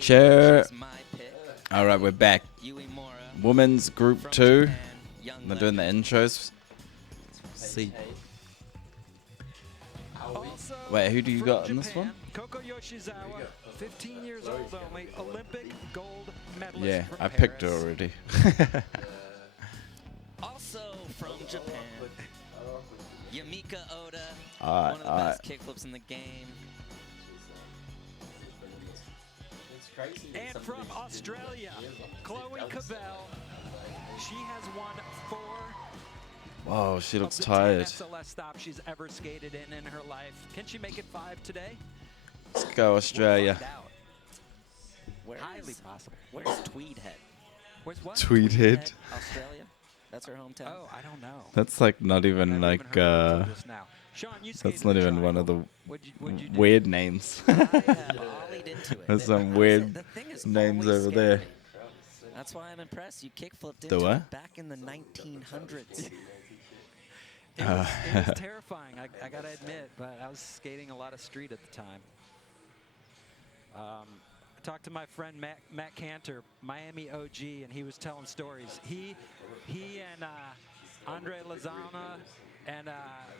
Sure. All right, we're back. Women's Group 2. They're doing the intros. See. Wait, who do you got in this one? Koko Yoshizawa, 15 years old only, Olympic gold medalist. Yeah, from I Paris. picked her already. Also from Japan, Yamika Oda, one of the best kickflips in the game. And from Australia, Chloe Cavell. She has won 4 Whoa, she looks of the 10 tired. SLS stops she's ever skated in her life. Can she make it 5 today? Let's go, Australia. Highly possible. Where's Tweedhead? Where's what? Tweedhead. Australia? That's her hometown? Oh, I don't know. That's like not even like, Sean, you that's skated not the even one of the What'd you do? weird names. I ollied into it. There's some weird The thing is names always over scared there. me. That's why I'm impressed. You kickflipped The into what? it back in the 1900s. It was terrifying, I gotta admit, but I was skating a lot of street at the time. I talked to my friend Matt Cantor, Miami OG, and he was telling stories. He and Andre Lozana and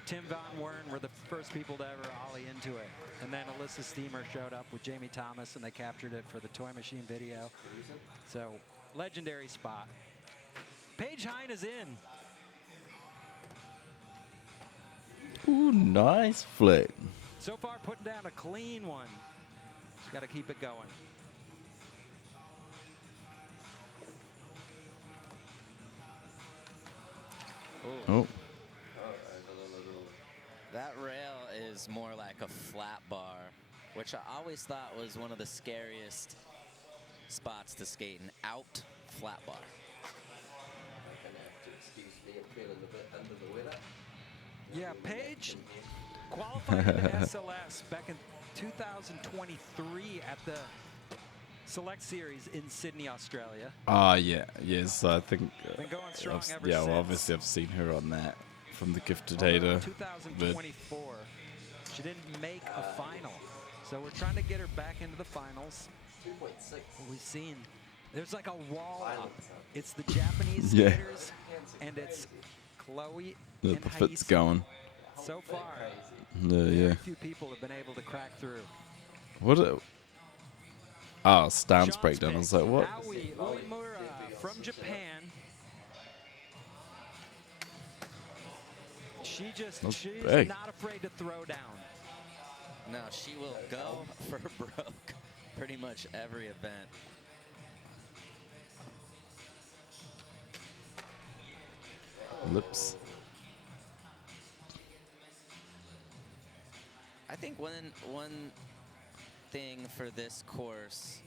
Tim Van Wern were the first people to ever ollie into it. And then Alyssa Steamer showed up with Jamie Thomas, and they captured it for the Toy Machine video. So, legendary spot. Paige Hine is in. Ooh, nice flick. So far, putting down a clean one. She's got to keep it going. Oh. That rail is more like a flat bar, which I always thought was one of the scariest spots to skate, an out flat bar. Yeah, Paige qualified in the SLS back in 2023 at the Select Series in Sydney, Australia. Ah, yeah. Yes, I think. Been going strong ever Yeah, well, since. obviously I've seen her on that from the Gifted Hater. 2024, she didn't make a final. So we're trying to get her back into the finals. 2.6. We've seen there's like a wall up. It's the Japanese Yeah. skaters, and it's Chloe The and fit's Haisa. going. So far, Yeah. very few people have been able to crack through. What? Oh, stance Sean's breakdown. I pick, was like, what? Aoi Uemura from Japan. She's big. not afraid to throw down. No, she will go for broke pretty much every event. Lips. I think one thing for this course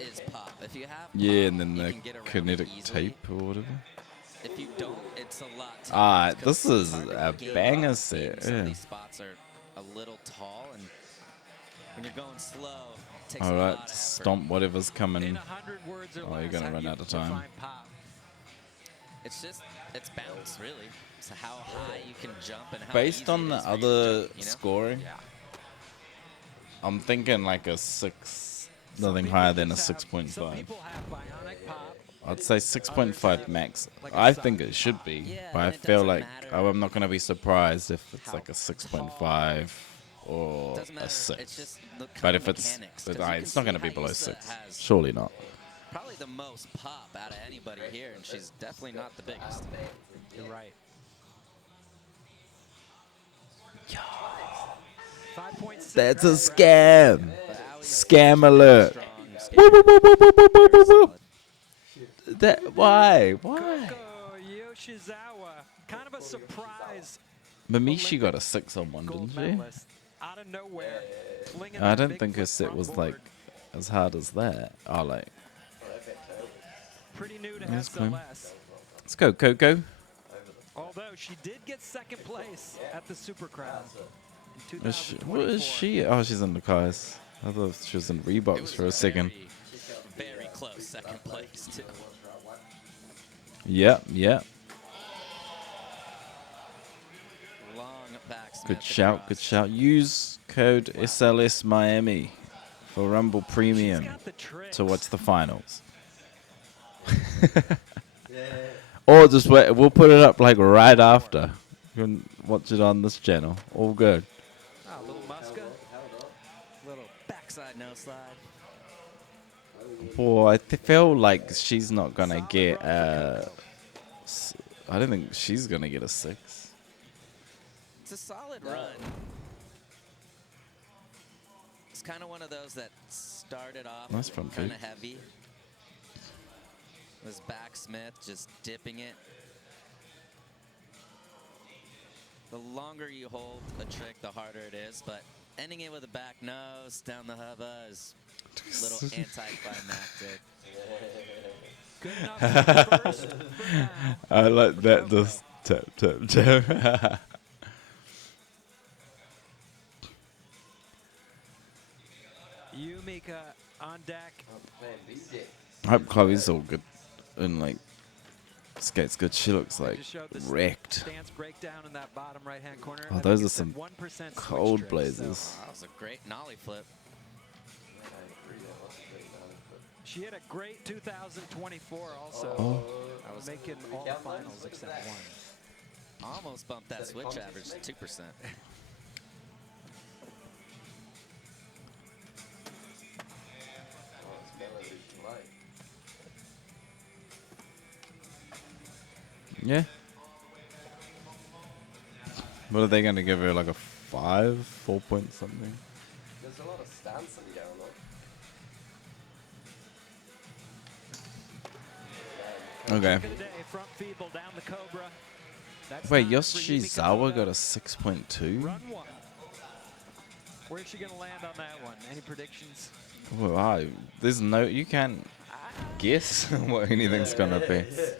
is pop. If you have Yeah, pop, and then you the can get around kinetic it easily. tape or whatever. If you don't, it's a lot tougher. Ah, because this is it's hard to a gauge banger off speed, set, and Some yeah. of these spots are a little tall, and when you're going slow, it takes a All lot right, of effort. stomp whatever's In coming. 100 words or Oh, less, you're gonna how do run you out of time. define pop? It's bounce, really. So how high you can jump and how Based easy on it the is for you to other jump, you know? scoring, Yeah. I'm thinking like a 6, Some nothing people higher than a just have- 6.5. Some people have bionic pop. I'd say 6.5 max. like a I think solid it should pop. be, Yeah, but I and it feel doesn't like matter I'm not gonna be surprised if it's how like a 6.5 or Doesn't a matter. 6. It's just the kind But of if it's, mechanics, but 'cause you it's can not gonna see be below Haisa 6. has Surely not. probably the most pop out of anybody here, and she's definitely not the biggest. You're right. 5.6. That's a right? scam. But Aoi is Scam alert. strong Whoop, whoop, whoop, whoop, whoop, whoop, whoop, whoop, whoop. solid. That why? Why? Koko Yoshizawa, kind of a surprise Mamishi got a 6 on one, gold didn't she? medalist out of nowhere. Flinging I that don't big think her flip set front was board. like as hard as that. Oh, like, Pretty new to That's clean. SLS. let's go, Coco. Although she did get second place at the Super Crown in What 2024. is she? Oh, she's in the Kais. I thought she was in It Reeboks was for a second. very close second place, too. Yep, yep. Long back snap Good to shout, cross. good shout. Use code SLS Miami for Rumble Premium She's got the tricks. to watch the finals. Or just wait. We'll put it up like right after. You can watch it on this channel. All good. Ah, a little Muska. Little backside no slide. Boy, I feel like she's not gonna get. I don't think she's gonna get a 6. It's a solid run. It's kind of one of those that started off Nice front kind of feet. heavy. Was backsmith just dipping it. The longer you hold a trick, the harder it is. But ending it with a back nose down the hubba is a little anticlimactic. Good enough for first for now. I like that. Just tap tap tap. Yumika on deck. I hope Chloe's all good and like skates good. She looks They like just showed the wrecked. stance breakdown in that bottom right-hand corner. Oh, I those think are it's a some 1% switch cold trick, blazers. so That was a great nollie flip. she had a great 2024 also. Oh. I was Making all the finals except one. almost bumped that switch average to 2%. Yeah. What are they gonna give her? Like a 5, 4 point something? There's a lot of stance in the air, look. Okay. Look at the day, front feeble down the Cobra. That's Wait, time for Yoshizawa Yumika got a Moto. 6.2? Run one. Where's she gonna land on that one? Any predictions? Wow, there's no. You can't guess what anything's gonna be. The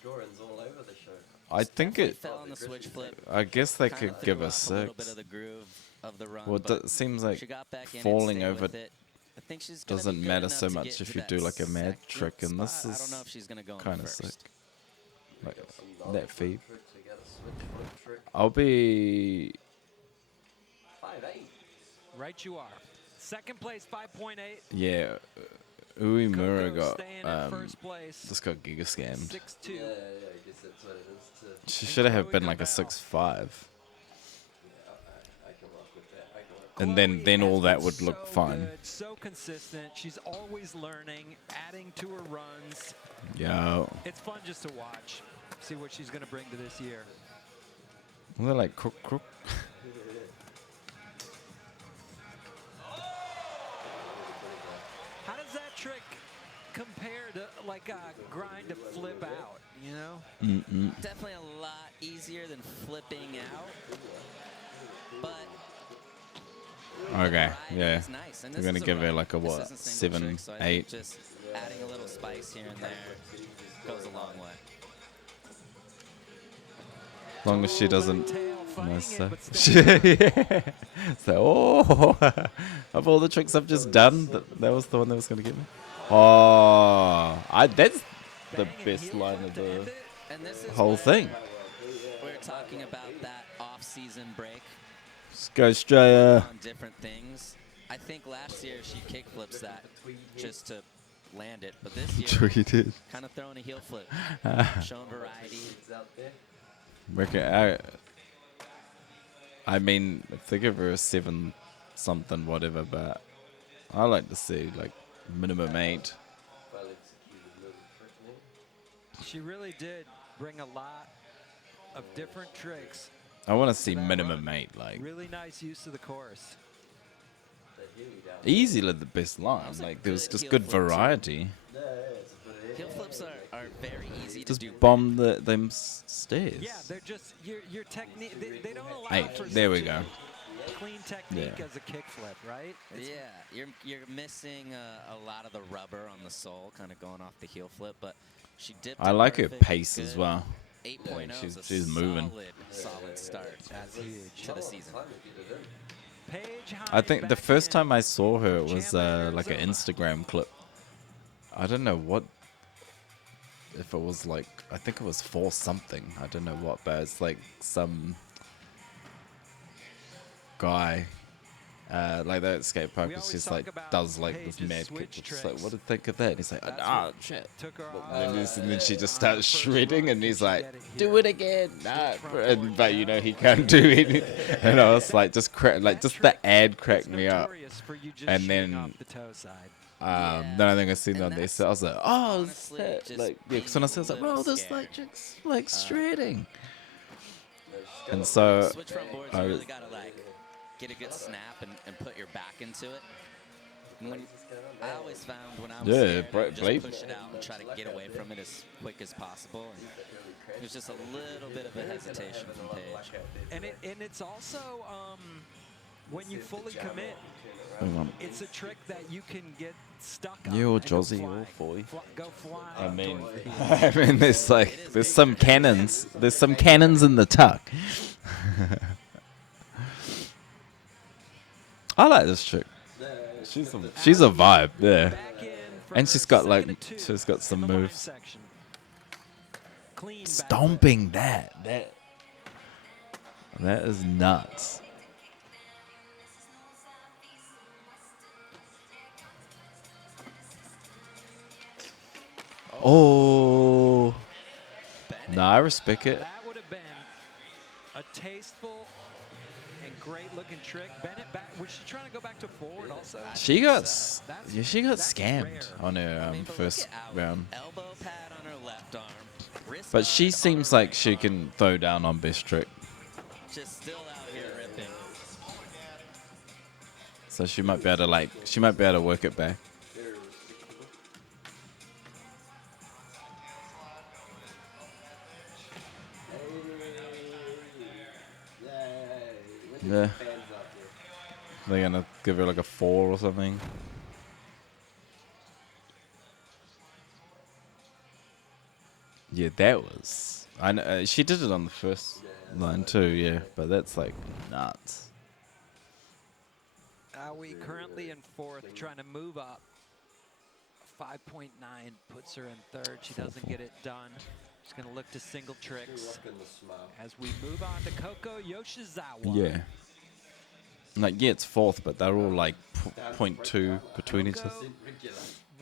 scoring's all over the show. I think Definitely it. fell on the switch flip. I guess they Kinda could threw give a off a little bit 6. of the groove of the run, Well, it but seems like she got back in falling and stayed over with it. I think she's gonna be doesn't good matter enough so to much get if to you that do like a mad second trick, and this spot. I don't is know if she's gonna go in kind of first. sick. Like Got some nollie that flip feed. trick to get a switch flip trick. I'll be. 5'8". Right you are. Second place, 5.8. Yeah, Uemura Coco got staying in first place. just got giga scammed. 6-2. Yeah, I guess that's what it is too. She And should have Chloe been like a Cabell. 6.5, Yeah, I can rock with that. I can rock and Chloe then all has that been would look so fine. good, so consistent. She's always learning, adding to her runs. Yeah, It's fun just to watch. See what she's going to bring to this year. they're like crook crook. How does that trick compare to like a grind to flip out, you know? Definitely a lot easier than flipping out, but Okay, variety yeah. is nice. And We're this gonna is a give her run. like a This what, isn't single 7, trick, so I think 8. just adding a little spice here and there goes a long way. As long as she doesn't Tail fighting mess it, up. but still Yeah. So, oh, of all the tricks I've just done, that was the one that was gonna get me. Oh, that's the banging best heel line flip of to end the it. And this is whole where thing. we're talking about that off-season break Just go Australia. on different things. I think last year she kick flips that just to land it, but this year Treated. kind of throwing a heel flip, showing variety. It's out there. I mean, if they give her a 7 something, whatever, but I like to see like minimum 8. Well executed little trick there. She really did bring a lot of different tricks. I want to see that minimum run. 8, like Really nice use of the course. The heel down. easily the best line. Those are Like there was good just heel good flips, too. variety. Yeah, it's a good Heel flips are very easy to Just do. bomb them stairs. Yeah, they're just your technique. They don't allow 8. for There we such go. a clean technique Yeah. as a kickflip, right? Yeah, you're missing a lot of the rubber on the sole, kind of going off the heel flip, but she dipped. I it like her perfect, pace as good. well. 8.0 she's- is a she's moving. solid start That's huge. to the season. time to get it in. Page I think the first time I saw her, it from was Chandler, like an Arizona. Instagram clip. I don't know what. If it was like, I think it was for something. I don't know what, but it's like some guy like that skate park. We It's always just talk like about does like this Paige's mad kick. switch It's like, tricks. what did you think of that? And he's like, That's ah, what shit. took her And then she just on her starts first shredding, run. and he's She like, did it do here. it again. Nah, front and, but you know forward he down. can't do anything. And I was like, just like That just trick the ad is cracked me up. notorious for you just And shooting then off the toe side. Then I think I seen And on there, that's so I was like, oh, honestly shit. just Like, yeah, being because when I said, I was a like, little well, this scared. like chick's like shredding. Yeah, And so Switch front boards, I you was- really gotta like get a good snap and put your back into it. And when, I always found when I was Yeah, scared, I would just Blake- push it out and try to get away from it as quick as possible. And it was just a little bit of a hesitation from Paige. And it's also when you fully commit, hang on. it's a trick that you can get stuck on. You or and go Jozzy flying. or Foy. Go flying. I mean, toward the I mean, there's some cannons. There's some cannons in the tuck. I like this chick. She's a vibe, yeah. Back in for And her she's got like, second and two she's got some in the line moves. section. Clean back Stomping that is nuts. Oh, no, I respect it. That would have been a tasteful and great-looking trick. Bennett back. Was she trying to go back to forward also? She got That's- yeah, she got that's scammed rare. on her I mean, but first look at Allie. round. Elbow pad on her left arm. Wrist But she guard seems on her like right she arm. can throw down on best trick, Just still out here ripping. so she might be able to work it back. Yeah. They're gonna give her like a 4 or something. Yeah, that was. I know she did it on the first line too. Yeah, but that's like nuts. We currently in fourth, trying to move up. 5.9 puts her in third. She doesn't get it done. She's going to look to single tricks as we move on to Coco Yoshizawa. Yeah. Like yeah, it's fourth, but they're all like 0.2 between each other.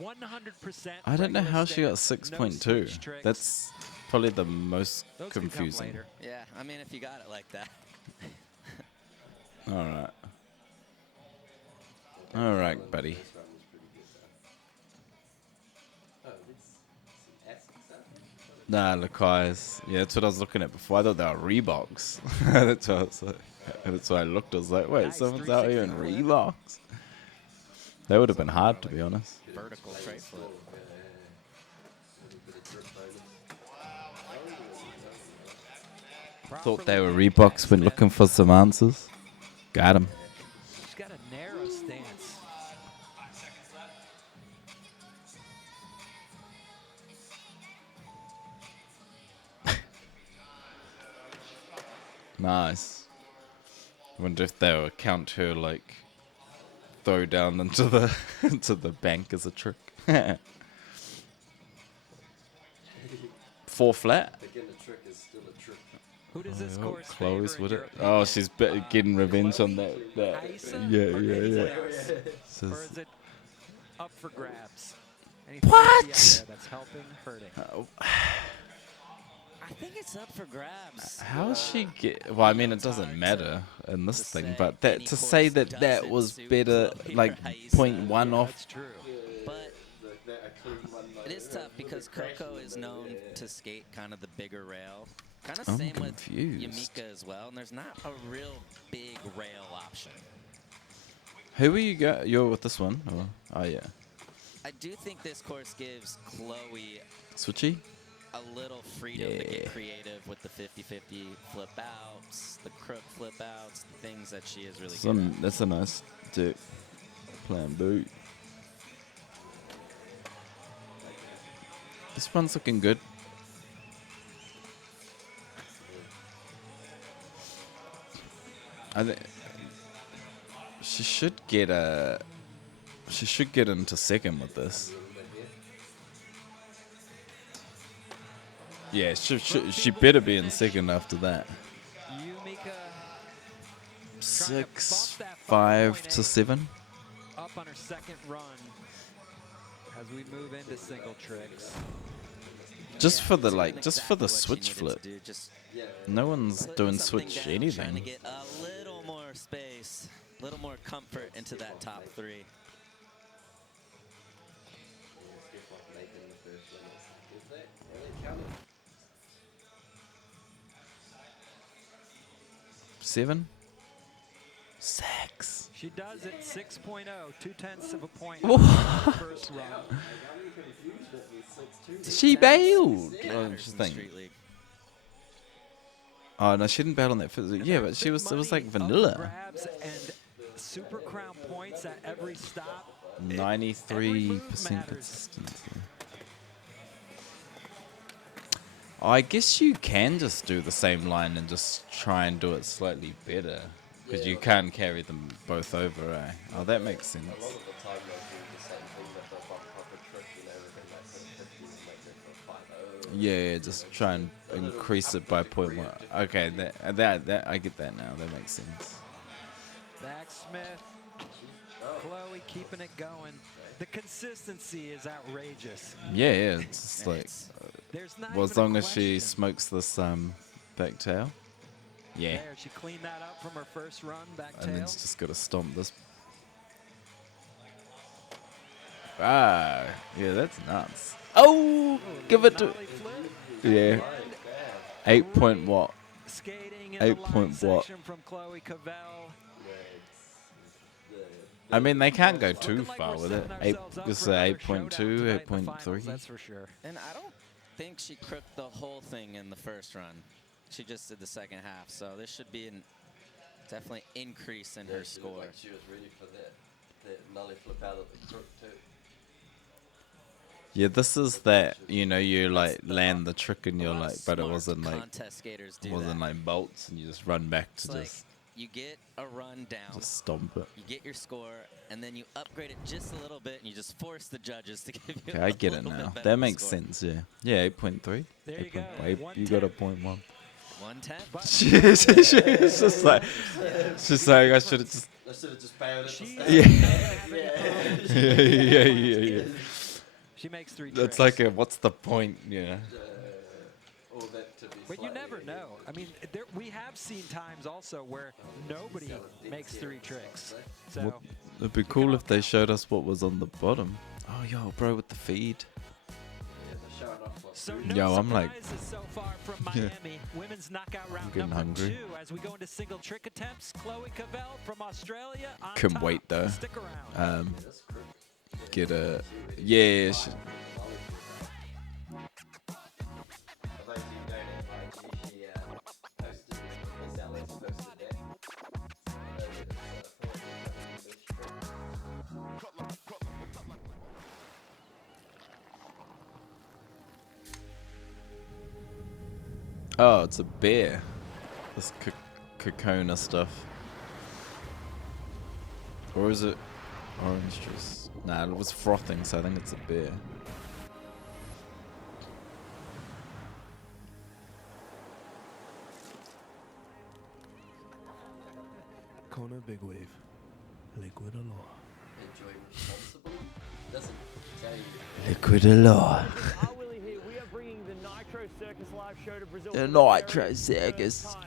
100%. I don't know how she got stance, no 6.2. switch tricks. That's probably the most Those can come confusing. later. Yeah, I mean, if you got it like that. All right. All right, buddy. Nah, Lakai's. Yeah, that's what I was looking at before. I thought they were Reeboks. That's what I was like. That's why I looked. I was like, wait, Nice someone's out here in 360 Reeboks? That would have been hard, to be honest. Vertical straight flip. Thought they were Reeboks when looking for some answers. Got him. She's got a narrow stance. Nice. Wonder if they'll count her like throw down into the into the bank as a trick. 4 flat. Again, the trick is still a trick. Who does this Oh, course Chloe's favor, with in it. your Oh, opinion? she's getting revenge on that. Isa Yeah, or yeah, anyone yeah. else? Says- Or is it up for grabs? Anything What? you see out there that's helping, hurting? I think it's up for grabs. How she get? Well, I mean, it doesn't matter in this to thing, say but that any to say course that that doesn't was suit better, Chloe like or Isa. 0.1 off. That's true. But it is tough because Coco is known to skate kind of the bigger rail. Kind of I'm same confused. with Yamika as well, and there's not a real big rail option. Who were you go? You're with this one? Or? Oh yeah, I do think this course gives Chloe Switchy. a little freedom to Yeah. get creative with the 50-50 flip outs, the crook flip outs, the things that she is really good at. That's a nice dip. Playing boot. This one's looking good. I think she should get a. She should get into second with this. Yeah, she better be in second after that. Yumika 6, 5 to 7. Up on her second run as we move into single tricks. Just for the Doing just for exactly the what she switch needed to flip. do, just No one's putting doing something switch down, Trying to anything. get a little more space, a little more comfort into that top 3. Skip off late in the first limit. Is they? Are they counting? 7, 6. She does it 6.0, 2/10 of a point What? on the first run. I'm confused at the 6-2. She bailed. Matters Oh, in just the think. Street League. Oh no, she didn't bail on that first. Yeah, but she was. It was like Big money up vanilla. grabs and Super Crown points at every stop. 93% matters. consistency. I guess you can just do the same line and just try and do it slightly better. Because you can't carry them both over, eh? Oh, that makes sense. A lot of the time they'll do the same thing, but they'll bump up a trick and everything like that 50 and make it for 5-0. Yeah, just try and increase it by 0.1. Okay, that I get that now. That makes sense. Backsmith, Chloe keeping it going. The consistency is outrageous. Yeah, it's just And like, it's- There's not well, as even a long as she question. smokes this back tail. Yeah, There, she cleaned that up from her first run, back and then tail. it's just got to stomp this. Ah, yeah, that's nuts. Oh, give it to. Nollie flip, Yeah, 8 point what? skating in 8 the line point what? section from Chloe Cavell. I mean, they can't go too Looking like far we're with it. setting 8, ourselves up just for another 8.2, showdown tonight in the 8.3. finals, That's for sure. And I don't think she crooked the whole thing in the first run. She just did the second half, so this should be an definitely increase in her She looked score. like she was ready for that nollie flip out of the crook too. Yeah, this is that, you know, you like land the trick and A you're lot of like, but it smart wasn't like, contest skaters do wasn't that. like bolts and you just run back It's to like just you get a run down, stomp it. you get your score, and then you upgrade it just a little bit, and you just force the judges to give you. Okay, I a get it little bit now. better That makes score. sense, yeah. Yeah, 8.3. There you go, 8.8, you got a 110. 0.1. 110. She's just like, she's like, I should have just, I should have just bailed at the She- start. yeah. yeah. She makes 3 That's tricks. like a, what's the point, yeah. All that to be But you slightly never know. I mean, we have seen times also where nobody makes 3 tricks. So What- It'd be cool if they showed us what was on the bottom. Oh, yo, bro, with the feed. Yeah, they're showing off what's So good. no Yo, I'm like- surprises so far from Yeah. Miami. Women's knockout round getting number hungry. 2 as we go into single trick attempts. Chloe Cavell from Australia on Couldn't top. wait, though. Stick around. That's crook. Get a, yeah, Nollie flip out. For those of you who don't know, IG, she posted SLS posted that. I know that it's for this trick. oh, it's a bear. This Kokona stuff. Or is it orange juice? Nah, it was frothing, so I think it's a bear. Kona Big Wave, Liquid Allure. Enjoy responsibly. Doesn't tell you. Liquid allure. Hi, Willie here. We are bringing the Nitro Circus live show to Brazil. The for the very Nitro first Circus. time.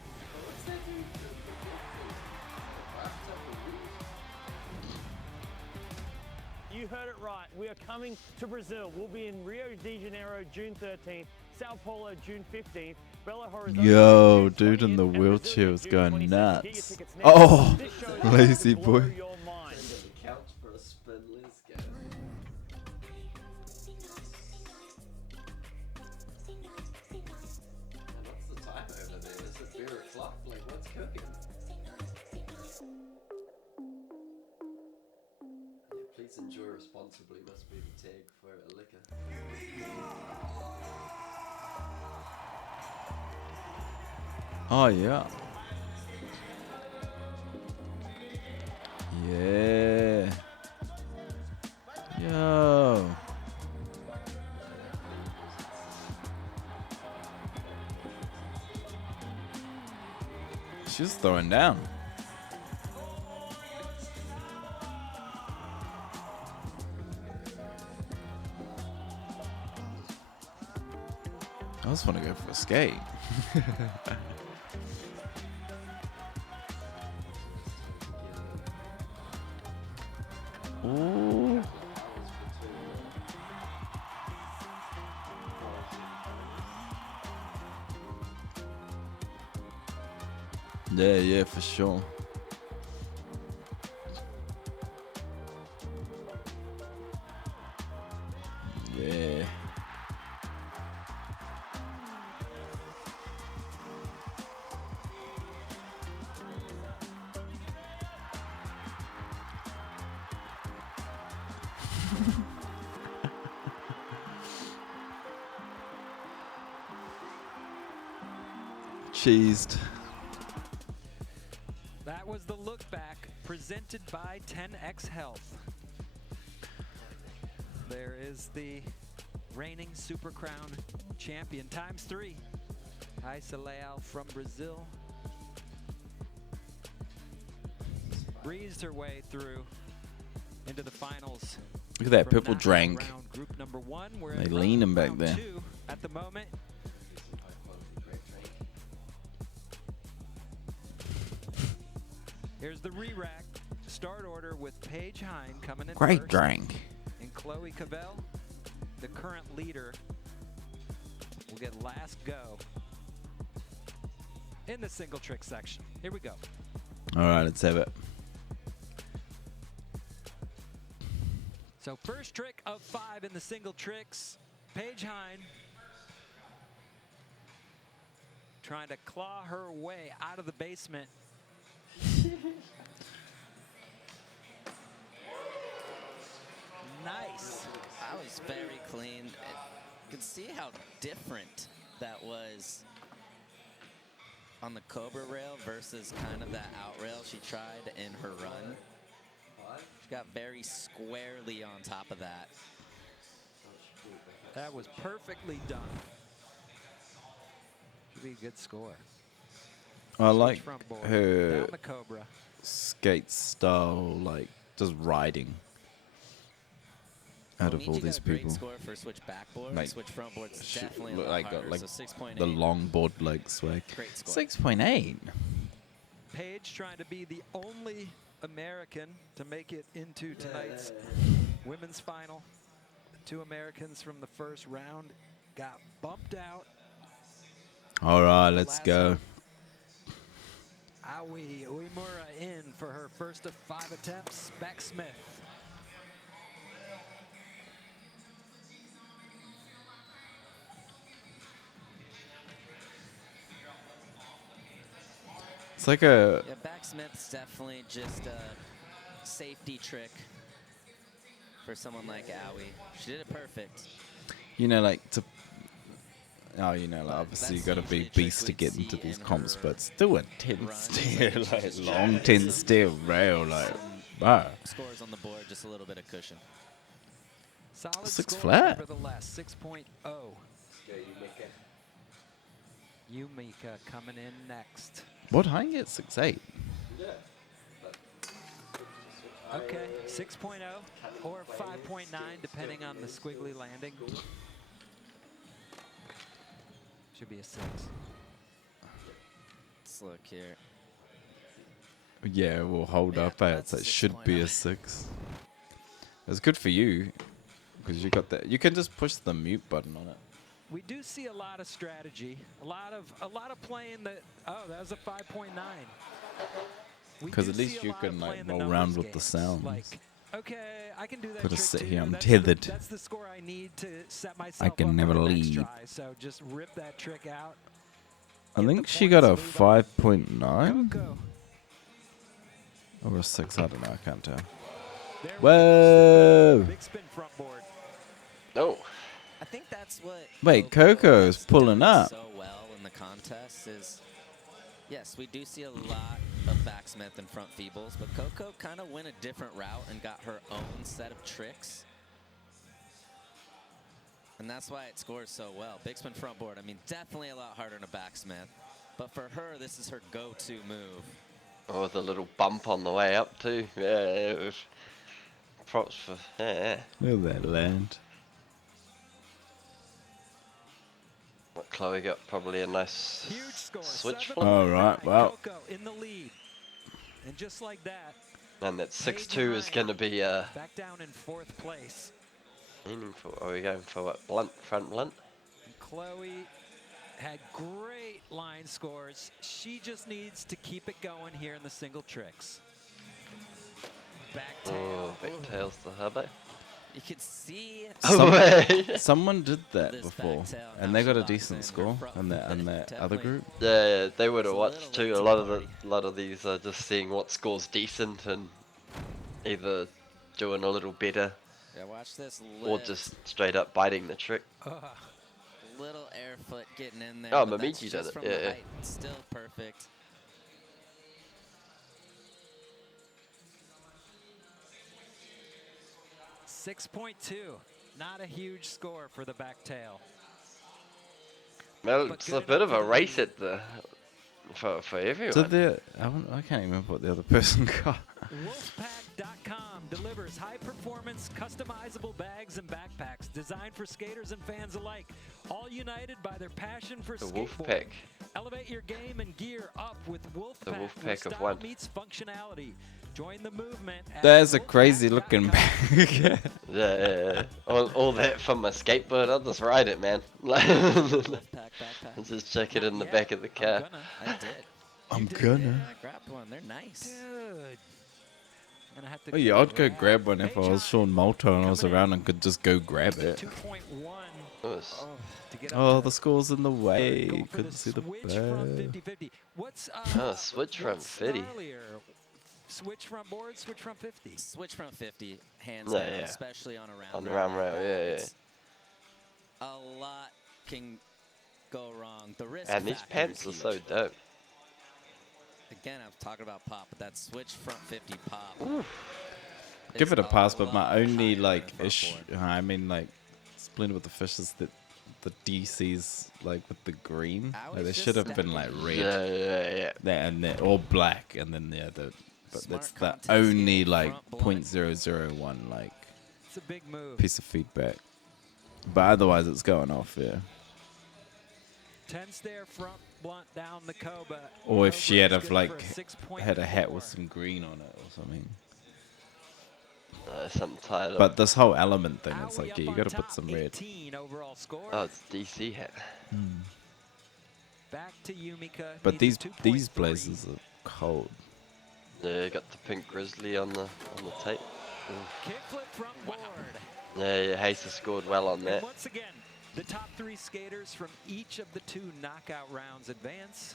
You heard it right. We are coming to Brazil. We'll be in Rio de Janeiro June 13th, Sao Paulo June 15th, Belo Horizonte Yo, June dude in 20th, the and wheelchair Brasilia was June going 22nd. Get your nuts. tickets now. Oh, This show is about lazy to blow boy. your mind. The couch for a spin, let's go. And what's the time over there? Is it beer o'clock? Like, what's cooking? Yeah, please enjoy responsibly must be the tag for a liquor. Oh, yeah. Yeah. Yo. She's throwing down. I just want to go for a skate. Ooh. Yeah, yeah, for sure. Yeah. Cheesed. That was the look back presented by 10X Health. There is the reigning Super Crown champion ×3. Raíssa Leal from Brazil. Breezed her way through into the finals. Look at that from purple knockout drank. round group number 1. We're They in lean him back round there. 2 at the moment. Here's the re-rack. Start order with Paige Hine coming in Great first. drank. And Chloe Cavell, the current leader, will get last go in the single trick section. Here we go. All right, let's have it. So first trick of 5 in the single tricks. Paige Hine trying to claw her way out of the basement. Nice. That was very clean. You can see how different that was on the Cobra rail versus kind of that out rail she tried in her run. She got very squarely on top of that. That was perfectly done. Should be a good score. I like Front board, her down the Cobra. skate style, like just riding. Out of Means all you got these a great people, score for switch backboard. Like, Switch frontboard's Shoot, definitely a look lot like harder. like So 6.8. the longboard leg swag. Great score. 6.8. Paige trying to be the only American to make it into tonight's women's final. The 2 Americans from the first round got bumped out. All right, let's Last go. one. Aoi Uemura in for her first of 5 attempts. Beck Smith. It's like a Yeah, backsmith's definitely just a safety trick for someone like Aoi. She did it perfect. like to. Oh, like obviously you that's got to be usually a a trick beast to we'd get see into these in comps, her but still a 10 runs, stair, like, she like just long tried 10 some- stair rail, like Some wow. scores on the board, just a little bit of cushion. Solid 6 score, flat. nevertheless, 6.0. Yumika coming in next. What high get 6.8? Okay, 6.0 or 5.9, depending on the squiggly landing. Should be a 6. Let's look here. Yeah, we'll hold Yeah, up at that's a it should be a 6.0. 6. It's good for you because you got that. You can just push the mute button on it. We do see a lot of strategy, a lot of playing that. Oh, that was a 5.9. We 'Cause do at least see a you lot can, of like, playing the roll numbers around with the games. sounds. Like, okay, I can do that. Gotta trick sit too. here, I'm That's tethered. That's the score I need to set myself can up never for the next lead. try. So just rip that trick out. I Get think the she got a points, move on. 5.9 Coco. or a 6. I don't know. I can't tell. There we Whoa! go. Big spin front board. No. I think that's what Wait, Coco's has pulling done up. so well in the contest is, yes, we do see a lot of backsmith and front feebles, but Coco kind of went a different route and got her own set of tricks. And that's why it scores so well. Big spin front board, I mean, definitely a lot harder than a backsmith. But for her, this is her go-to move. Oh, the little bump on the way up too. Yeah, it was. Props for. Yeah. Look at that land. Chloe got probably a nice Huge score. switch 7 flip. Oh, right, wow. Coco in the lead. And just like that, And that Hayden 6-2 is Ryan going to be back down in 4th place. meaningful. Are we going for what? Blunt, front blunt? And Chloe had great line scores. She just needs to keep it going here in the single tricks. Back Oh, tail. back tails to Hubbo. You could see Someone did that This before, back tail, and how they she got a locks decent in her score front on that foot. other Definitely. group. Yeah, they would It's have a watched little too. A late lot to of the, party. lot of these are just seeing what scores decent and either doing a little better Yeah, watch this or lift. just straight up biting the trick. Little air foot getting in there. Oh, but that's Mamiki done just it. from Yeah, the yeah. height. Still perfect. .2. Not a huge score for the back tail. Well, But it's good a bit enough of a for the race lead. at the for everyone. Did the I can't even remember what the other person got. Wolfpack.com delivers high-performance, customizable bags and backpacks designed for skaters and fans alike, all united by their passion for The skateboarding. Wolfpack. Elevate your game and gear up with Wolfpack. The where Wolfpack of style one. meets functionality. Join the movement. At There's a crazy looking wolfpack.com. bag. Yeah. All that from my skateboard. I'll just ride it, man. Wolfpack backpack. Just check it Not in the yet. back of the I'm car. gonna. I did. I'm did? gonna. Yeah, I grabbed one. They're nice. Dude. I'm gonna have to Oh yeah, I'd go grab one if I Hey, was John, Sean Malto and I was coming in. around and could just go grab it. 2.1 Nice. to get up Oh, to the score's in the way. going for Couldn't see the switch front bag. 50-50. What's Oh, switch front what's 50. gnarlier? Switch front board, switch front 50. Switch front 50, hands Yeah, down, yeah. especially on a round On the rail. round rail, yeah, yeah. It's- A lot can go wrong. The risk And these factor pants are is so huge. dope. Again, I'm talking about pop, but that switch front 50 pop. Give is it a pass, but lot my only higher like than issue, front board. I mean like, Splinter with the Fish is that the DC's like with the green. I Like, was they just should have been like stepping- red. Yeah. Or black, and then but Smart that's the contest only game, like front blunt. .001 like It's a big move. piece of feedback. But otherwise, it's going off, yeah. 10 stair front blunt down the Cobra. Or if she Cobra had is have good like for a 6.4. had a hat with some green on it or something. Something tied up. But this whole element thing, it's Howie like up yeah, you on got to put top, some red. 18 overall score. Oh, it's DC hat. Back to Yumika. But needs these 2.3. blazers are cold. Yeah, got the pink grizzly on the tape. Kickflip front board. Yeah, Hayes has scored well on And that. once again, the top 3 skaters from each of the 2 knockout rounds advance.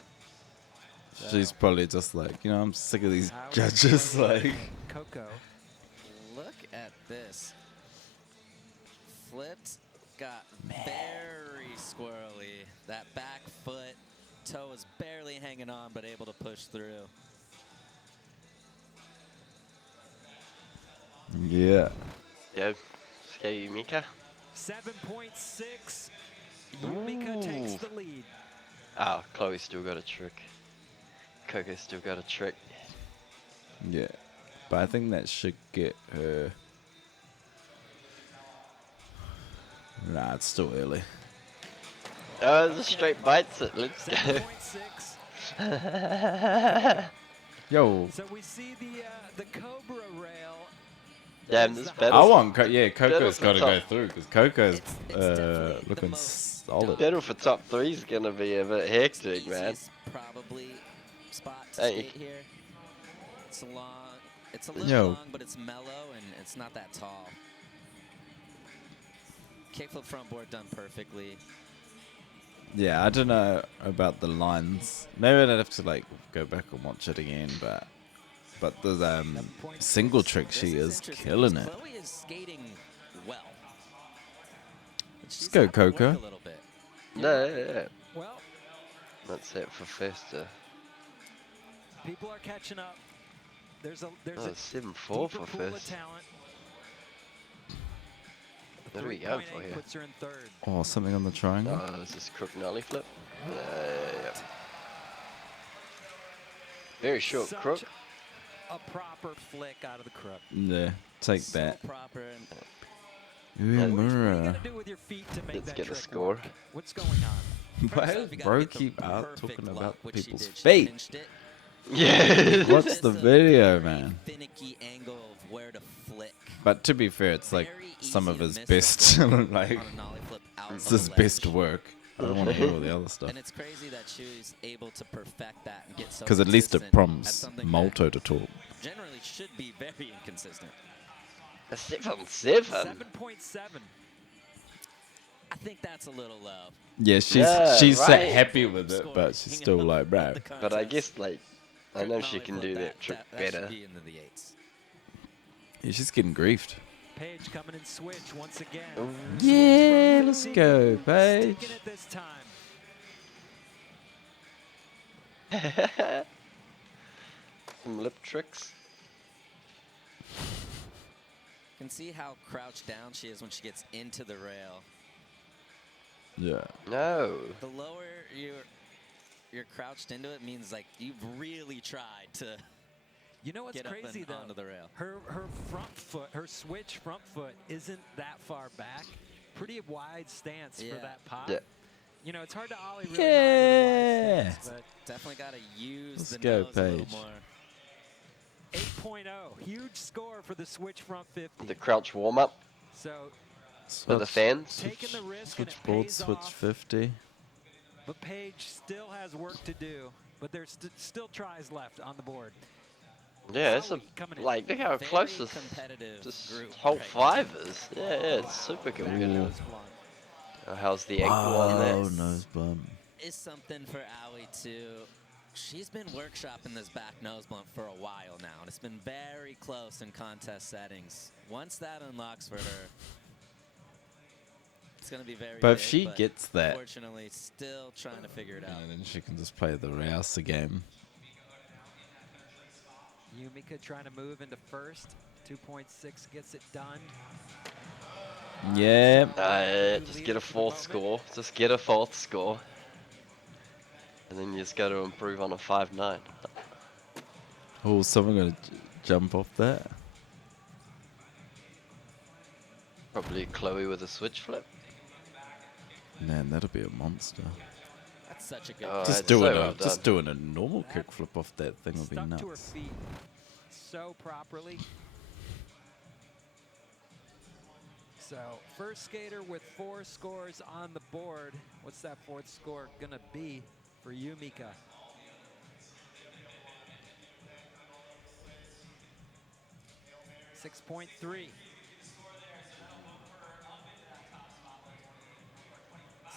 She's probably just like, I'm sick of these Howie judges. Chloe, Like, Coco. Look at this. Flipped, got very squirrely. That back foot, toe is barely hanging on, but able to push through. yeah. Yo, Skate Mika. 7.6. Yumika takes Ooh. the lead. Oh, Chloe's still got a trick. Coco's still got a trick. Yeah. But I think that should get her. Nah, it's still early. Oh, the straight bites it. Let's go. 7.6. Yo, So we see the Cobra rail. Damn, is this the battle. I want, Coco's for got to go top. through because Coco's It's definitely the looking most solid. Battle for top 3 is gonna be a bit hectic, man. Easiest probably spot to Hey. skate here. It's long. It's a little Yo. long, but it's mellow and it's not that tall. Kickflip front board done perfectly. Yeah, I don't know about the lines. Maybe I'd have to like go back and watch it again, but the single trick This she is interesting killing because it. Chloe is skating well. But she's go, had to work Coco. a little bit. Yeah. Well, That's it for faster. people are catching up. There's Oh, a 7-4 deeper for pool of first. talent. What are we going for 3.8 here? puts her in third. Oh, something on the triangle. Oh, is this crook nollie flip? Yeah. Very short Such crook. A proper flick out of the crook. Yeah, take So that. proper. And What are you Umura. gonna do with your feet to make Let's that get a trick score. work? What's going on? First Why off, does you gotta bro get the keep out perfect talking lock, about which she people's did. She feet? pinched it. Yeah. What's Just the a video, very man? Finicky angle of where to flick. But to be fair, it's like Very some easy of to his miss the best, flip like on a nollie flip out it's of his the best ledge. work. I don't want to hear all the other stuff. And it's crazy that she was able to perfect that and get so Because at least it consistent at prompts something that Malto to talk. generally should be very inconsistent. A 7-7. 7.7. I think that's a little low. Yeah, she's Yeah, so right. happy with it, but she's still like, bro. But I guess, like, I know she can do that trick That better. should be into the eights. Yeah, she's getting griefed. Page coming in switch once again. Ooh. Yeah, let's go, Paige. Sticking it this time. Some lip tricks. You can see how crouched down she is when she gets into the rail. Yeah. No. The lower you're crouched into it means like you've really tried to You know what's get up crazy and though? onto the rail. Her front foot, her switch front foot isn't that far back. Pretty wide stance Yeah. for that pop. Yeah. You know, it's hard to ollie really Yeah. hard with a wide stance, Definitely got to use Let's the go, nose a little Paige. more. but 8.0, huge score for the switch front 50. The crouch warm up So for the fans. taking the risk and it Switchboard, pays switch off. 50. But Paige still has work to do, but there's still tries left on the board. Yeah, it's a, Zoe coming in. like, look how Very close this competitive this group whole right 5 is. Yeah, it's super Back competitive. nose blunt. How's the ankle on there? Oh, this. nose bump. Is something for Allie to. She's been workshopping this back nose blunt for a while now, and it's been very close in contest settings. Once that unlocks for her, it's going to be very But if big, she but gets that, unfortunately, still trying to figure it out. then she can just play the Rouse game. Yumika trying to move into first. 2.6 gets it done. Yeah. Just get a 4th score. Just get a 4th score. And then you just got to improve on a 5-9. Oh, someone gonna jump off that? Probably Chloe with a switch flip. Man, that'll be a monster. That's such a good Oh, Just it's doing so a well just done. doing a normal kickflip off that thing would be Stuck to her nuts. feet so properly. So first skater with 4 scores on the board. What's that 4th score gonna be for Yumika? .3.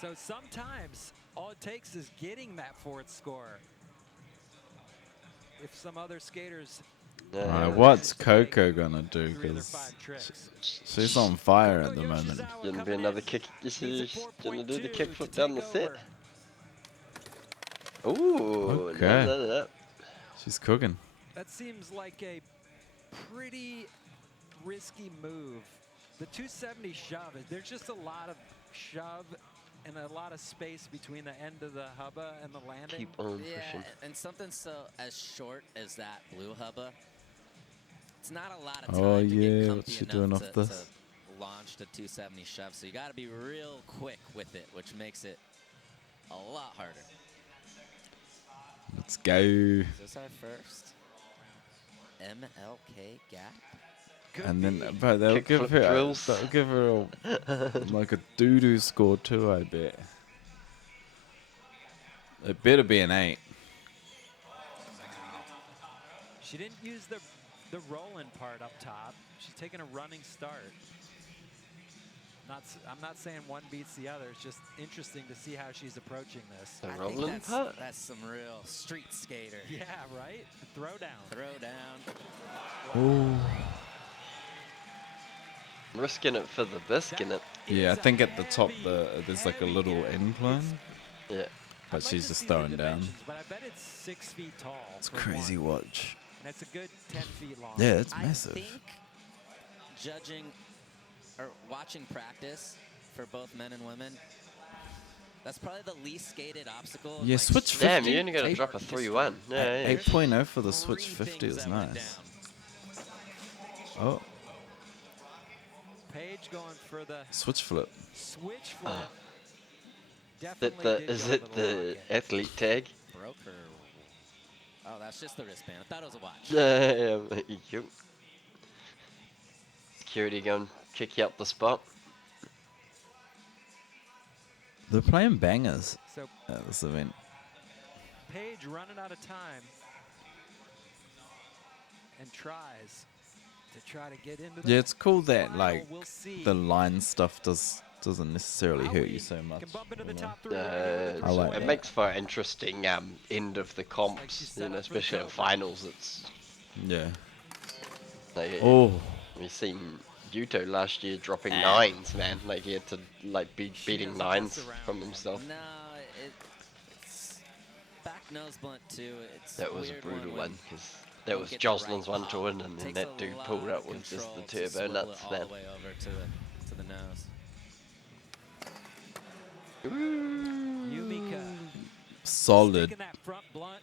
So sometimes all it takes is getting that 4th score. If some other skaters Yeah. Alright, what's Coco gonna do? 3 other Because 5 tricks. she's on fire at the Coco moment. Yoshizawa Gonna be coming another in. kick. Needs a She's gonna do the 4.2 kickflip to down the take set. over. Ooh, Okay. no. She's cooking. That seems like a pretty risky move. The 270 shove, there's just a lot of shove and a lot of space between the end of the hubba and the landing. Keep on Yeah, pushing. and something so as short as that blue hubba, it's not a lot of time Oh to yeah, get what's comfy she enough doing to, off this? to launch the 270 shove. So you got to be real quick with it, which makes it a lot harder. Let's go. Is this our first MLK gap? Could And then, be. bro, they'll Kickflip give her, drills. they'll give her a, like a doo-doo score too, I bet. It better be an 8. She didn't use the rolling part up top. She's taking a running start. I'm not saying one beats the other. It's just interesting to see how she's approaching this. The I think rolling that's, part? that's some real street skater. Yeah, right? Throw down. Throw down. Oh. Risking it for the biscuit. Yeah, I think at the top there's like a heavy little gap. incline, Yeah. but I'd like she's to just see the throwing down. dimensions, But I bet it's 6 feet tall. It's for crazy one. watch. And it's a good 10 feet long. Yeah, it's I massive. think judging or watching practice for both men and women, that's probably the least skated obstacle. in, Yeah, like, switch street 50. Damn, you only got to Eight- drop a 3-1. Yeah, yeah. 8.0 for the three switch 50 things is that went nice. down. Oh, Paige going for the switch flip. switch flip. Definitely Is did it go for the rocket. athlete tag? Broke her. Oh, that's just the wristband. I thought it was a watch. Yep. Security gun, kick you up the spot. They're playing bangers So at this event. Paige running out of time and tries to try to get into Yeah, the it's cool that final. like We'll see. the line stuff doesn't necessarily hurt you so much. Can bump into the you know. top three right here with I like It that. makes for an interesting end of the comps, set up for the especially in Cobra. finals. It's Yeah. like Oh, we seen Yuto last year dropping Ah. nines, man. Like he had to like be She beating doesn't mess nines around, from man. himself. No, it's back nose blunt too. It's That was a weird brutal when one because that don't was get the right Jocelyn's one to pop. win, and then Takes that a dude pulled lot out of with just the control to turbo swivel nuts, it all man. the way over to the nose. Yumika solid. sticking that front blunt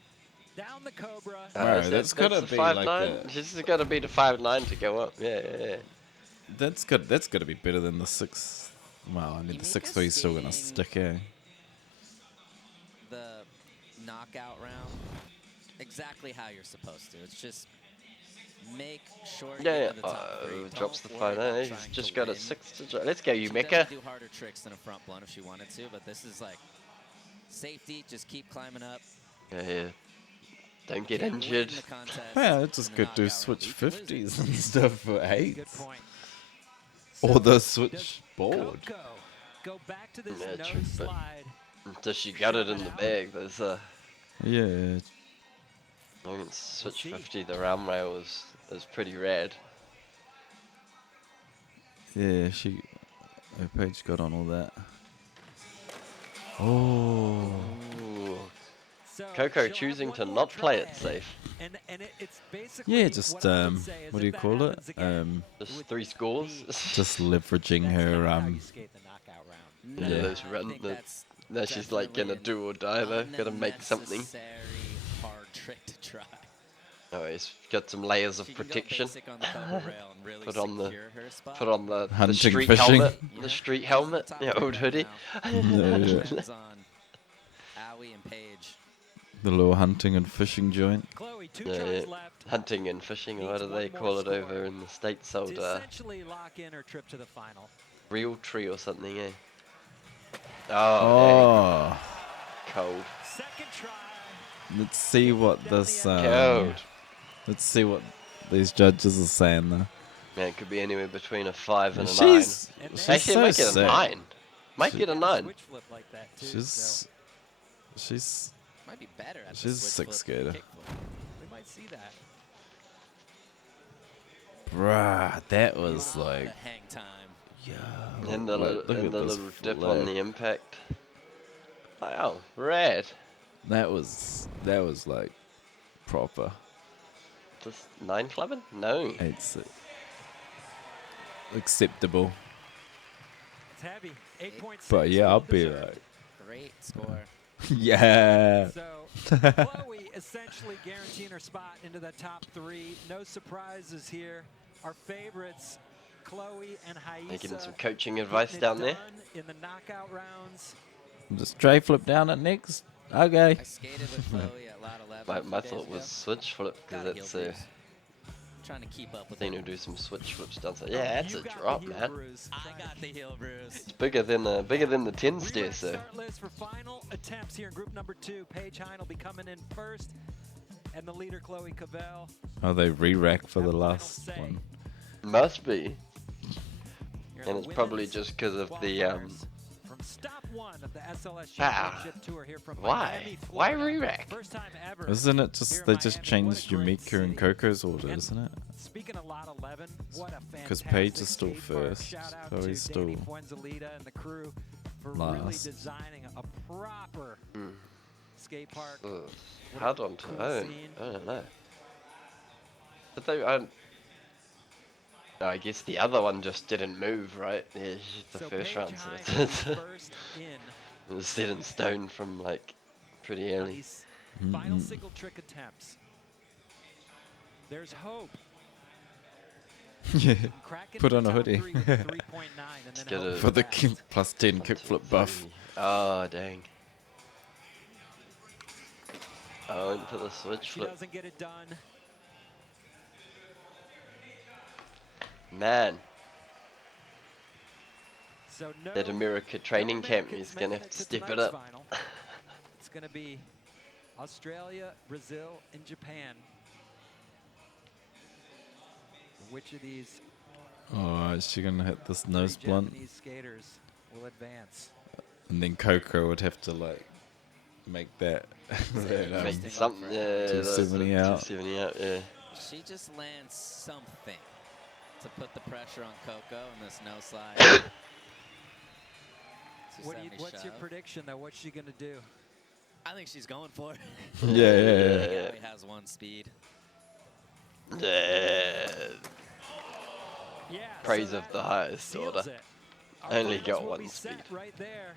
down the Cobra. Right, that's gotta the be 5'9". like the- She's got to be the 5'9" to go up. Yeah. That's good. That's got to be better than the 6. Well, I mean the Yumika's 6'3" still gonna skating- stick, eh? The knockout round, exactly how you're supposed to. It's just make sure you Yeah. get to the top three. Drops the Don't worry 5'9". about He's trying just to got a win. 6 to drop. Let's go, She Yumika. does do harder tricks than a front blunt if she wanted to, but this is like safety. Just keep climbing up. Yeah. Don't get Can't win injured. the contest Yeah, it just in the could do knockout round, switch but you can lose it. 50s and stuff for Good 8s. point. Or So, the does switch board. Coco go back to this Yeah, nose true, but- slide? Does she got it in the bag? There's Yeah. I think switch see. 50. The round rail is pretty rad. Yeah, her page got on all that. Oh. Ooh. So Coco she'll have choosing one to more not play try it at safe. And it's basically Yeah, just what I would say is what do you if that call it? happens again, it Just would 3 scores. be- Just leveraging that's her not how you skate the knockout round. Yeah, No, those I run- think the- that's now she's like gonna definitely do or die though. an Gotta make something. unnecessary hard trick to try. Oh, he's got some layers of She can go protection. basic on the Cobra rail and really Put on the- secure her spot. Put on the Hunting, street fishing. helmet. You The know, street she's on helmet. the top Yeah, three old right hoodie. now. Yeah. Depends on Owie and Paige. The little hunting and fishing joint. Chloe, 2 Yeah, tries yeah. left Hunting and fishing, or what Needs do they one call more it over score in the States? to Old essentially lock in her trip to the final. real tree or something, eh? Oh, Oh. yeah, cold. Second try. Let's see what this Cold. let's see what these judges are saying though. Man, it could be anywhere between a 5 and a 9. She's And she's then- Actually, so make it a sick. 9. Make She- it a 9. Switch flip like that too. She's she's Might be better at the She's a switch sick flip than skater. kick flip. we might see that. bruh, that was A lot like of hang time. And the, Look and at the this little dip flag. on the impact. Wow, rad. that was like proper. Just 9 clubbing? No. It's acceptable. It's heavy. 8.6. But yeah, I'll well be deserved. like Great score. yeah. So Chloe essentially guaranteeing her spot into the top 3. No surprises here. Our favorites, Chloe and Haisa. Making some coaching advice getting it down there. done in the knockout rounds. Just tray flip down at next. Okay. I skated with Chloe at lot 11. My, a few my days thought ago. was switch flip Got because a heel it's bruise. Trying to keep up with seen it. her do some switch flips down. So yeah, that's You a got the drop, heel man. bruise. I got the heel bruise. It's bigger than the 10 We stair. run So start list for final attempts here in group number 2. Paige Hine will be coming in first, and the leader Chloe Cavell. Oh, they re-rack for have the final last say. one. must be. Here And are it's the probably women's just 'cause of the, qualifiers from stop 1 of the SLS Ah, Championship Tour here from why? Miami, Why Florida. re-rack? First time ever. Isn't it here just in they just Miami. What a changed great Yumika and city. Coco's order, And isn't it? Speaking of Lot 11, what a fantastic 'Cause Paige is still skate park. first, Shout out Chloe's to Danny still Fuenzalida and the crew for really last. designing a proper skate park. Ugh, What hard a on to cool own. scene. I don't know. But they, I guess the other one just didn't move, right? Yeah, the So first Paige round, Hine so is first in it was set in stone from like pretty on early. these final single trick attempts. There's hope. Yeah. Cracking Put the on a top hoodie. 3 with a 3.9 and then get hope a- For the fast. +10 kickflip buff. Oh, dang. Oh, into the switch She flip. doesn't get it done. Man, So no, that America training camp is going to have to step it up. Final. It's going to be Australia, Brazil, and Japan. Which of these Oh, is she gonna hit this three nose blunt? Japanese skaters will advance? And then Coco would have to like make that, that Make Make Thing something, off, yeah, 270 out. 270 out, yeah. She just lands something to put the pressure on Coco in this no slide. What's your prediction though? What's she gonna do? I think she's going for it. Yeah, yeah, I yeah. think Allie has one speed. Yeah. Yeah. Praise so of that the highest seals order. it. Our Only finals got will one be set speed. right there.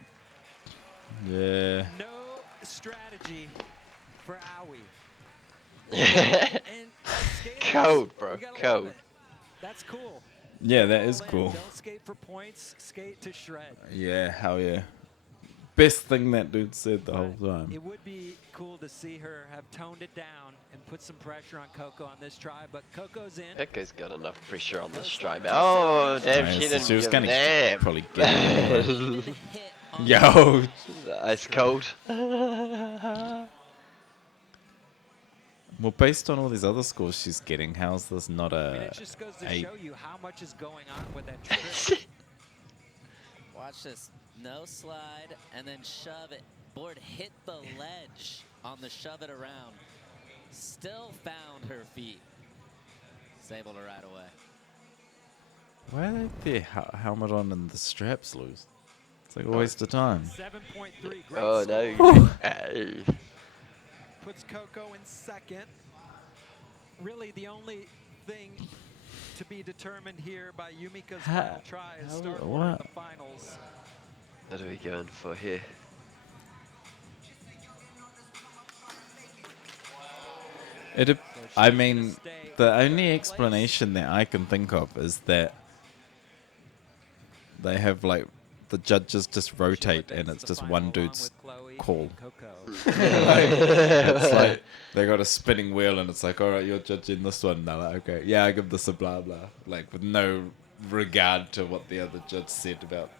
Yeah. No strategy for Aoi. Yeah. And skaters, Cold, bro, we gotta love cold. it. That's cool. Yeah, that All is in, cool. Don't skate for points. Skate to shred. Yeah, hell yeah. Best thing that dude said the whole But time. It would be cool to see her have toned it down and put some pressure on Coco on this try, but Coco's in. Coco's got enough pressure on this stride. Oh, damn, Yeah, she so didn't she was give gonna damn. probably get it. Even hit on Yo. Ice cold. Well, based on all these other scores she's getting, how's this not I mean, a it just goes to 8? show you how much is going on with that trip. Watch this. No slide and then shove it. Board hit the ledge on the shove it around. Still found her feet. Is able to ride away. Why are they their helmet on and the straps loose? It's like a waste of time. 7.3. Great Oh, score. no. Hey. Puts Coco in second. Really, the only thing to be determined here by Yumika's final try is start order in what? the finals. What are we going for here? I mean, the only explanation that I can think of is that they have like the judges just rotate and it's just one dude's call. It's like they got a spinning wheel and it's like, all right, you're judging this one now. Like, okay, yeah, I give this a blah blah. Like with no regard to what the other judge said about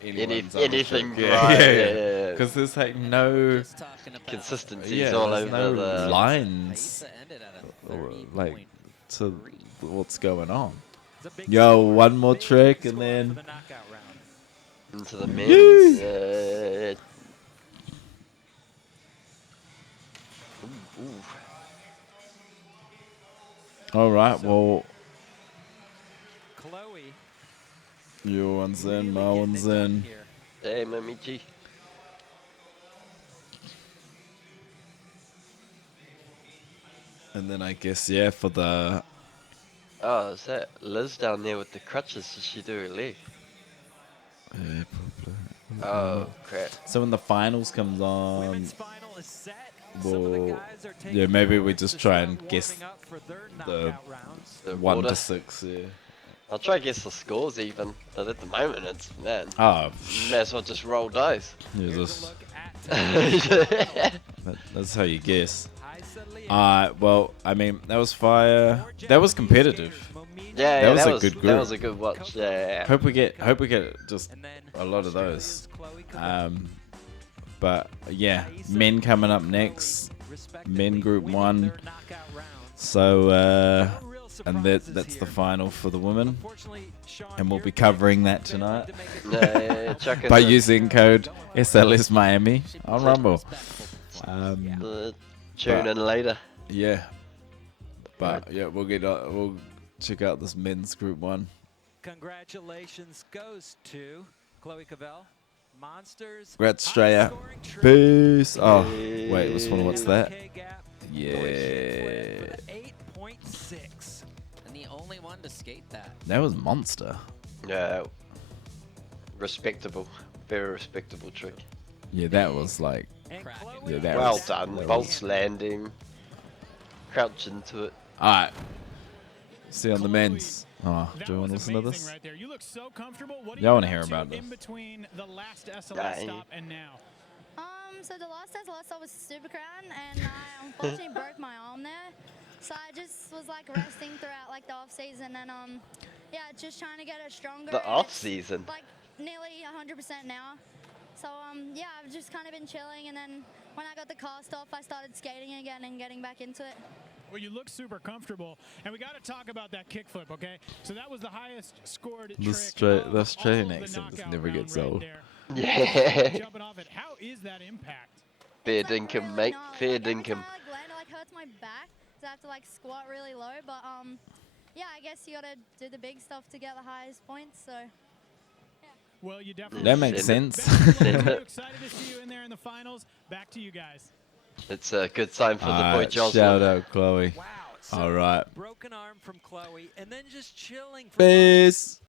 anyone's other anything, trick. right, Yeah, yeah. Because there's like no Just talking about Consistencies yeah, all there's over no the... lines Aisa ended at a or, 30.3. like to what's going on. It's a big Yo, score, one more big trick score and for then the knockout round. Into the men's. Ooh. All right, well, Chloe. your one's really in, my getting one's it done in. here. Hey, Mammy G. And then I guess, yeah, for the... Oh, is that Liz down there with the crutches? Did she do her leg? Yeah, probably. Oh, crap. So when the finals comes on, Women's final is set. Some of the well, guys are taking yeah, maybe we moments just to try start and guess warming up for their the knockout rounds. The 1 order. to 6, yeah. I'll try to guess the scores even, but at the moment it's, man, Oh, may as well just roll dice. yeah, Here's a this, look at tonight's final. that's how you guess. Aisa Lee. Well, I mean, that was fire. More That was Japanese competitive. skaters, Momina Yeah, That was a was good That group. was a good watch. Yeah. Hope we get just and then a lot of those. Australia's Chloe Cabell. But yeah, Aisa men coming up and next. Chloe, respectively, Men group winning 1. their knockout rounds. So No real and surprises that's the here. final for the women. Unfortunately, Sean, And we'll your be covering that prediction tonight. failed to make it Yeah, chuck in By the- using code SLS Miami on Rumble. Yeah. the tune in later. Yeah. But yeah, we'll check out this men's group 1. Congratulations goes to Chloe Cavell. Monsters. Congrats, Australia. high-scoring trip. Peace. Oh, wait, what's that? Okay, gap. Yeah. With an 8.6. And the only one to skate that. That was monster. Yeah. Respectable. Very respectable trick. Yeah, that was like, And Cracking. Chloe Yeah, that Well was- done. that Bolts landing. Crouch into it. alright. See you on the men's. Oh, That do you want to was listen to amazing this? right there. You look so comfortable. What do Y'all you wanna get hear up to about this? in between the last SLS Dang. stop and now? So the last SLS I was Supercrown, and I unfortunately broke my arm there. So I just was like resting throughout like the off season, and yeah, just trying to get it stronger. The and off it's, season. like nearly 100% now. So yeah, I've just kind of been chilling, and then when I got the cast off, I started skating again and getting back into it. Well, you look super comfortable, and we got to talk about that kickflip, okay? So that was the highest scored The trick straight- of the all Australian of the accent just knockout never round gets right old. there. Yeah. Jumping off it, how is that impact? Fair It's, like, dinkum, really mate. gnarly. Fair Like, every dinkum. time I like land, it like hurts my back, so I have to like squat really low. But yeah, I guess you gotta do the big stuff to get the highest points. So. Well, you definitely. That makes Send sense. Best of luck. Send I'm it. excited to see you in there in the finals. Back to you guys. It's a good sign for the boy Alright, Jocelyn. shout out, Chloe. Wow. So All right. broken arm from Chloe, and then just chilling for Peace.